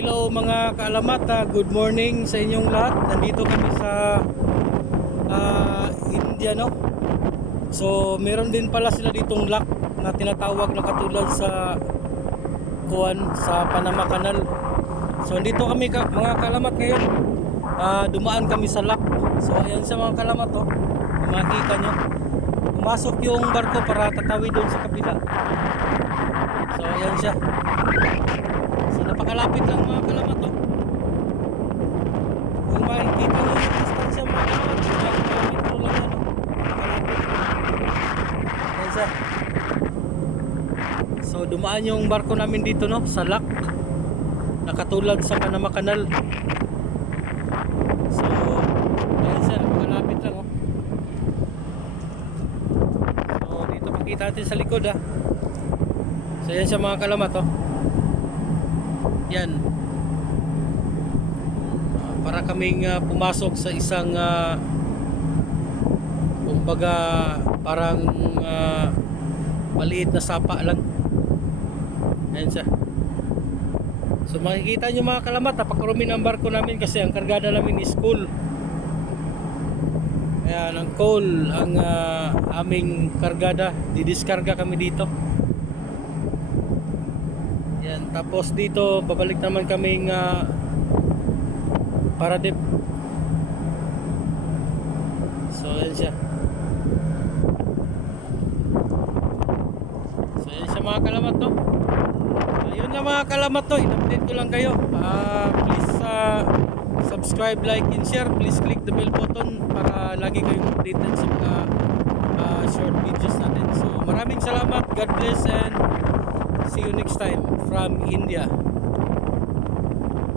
Hello mga kaalamat, good morning sa inyong lahat. Nandito kami sa India, no? So meron din pala sila ditong lock na tinatawag na katulad sa Panama Canal. So nandito kami mga kaalamat ngayon. Dumaan kami sa lock. So ayan sa mga kaalamat, oh. Makikita nyo, pumasok yung barko para tatawid doon sa kabila. So ayan siya. So napakalapit lang mga kaalamat, oh. Kung makikita nyo yung distansya mga kaalamat, kilometro lang yan, oh. Napakalapit. Ayan siya. So dumaan yung barko namin dito, no, sa lock, nakatulad sa Panama Canal. So ayan siya, napakalapit lang, oh. So dito pakita natin sa likod, ha. So ayan siya mga kaalamat, oh. Yan. Para kaming pumasok sa isang kumbaga parang maliit na sapa lang. Ayan siya. So makikita nyo mga kaalamat, napakarumi ng barko namin kasi ang kargada namin is coal. Ayan, ang coal ang aming kargada. Didiskarga kami dito. Yan, tapos dito babalik naman kaming Paradip. So ayan siya. So ayan siya mga kaalamat, no? Ayun lang mga kaalamat, no? In-update ko lang kayo. Please subscribe, like, and share. Please click the bell button para lagi kayong updated sa mga short videos natin. So maraming salamat. God bless and see you next time from India.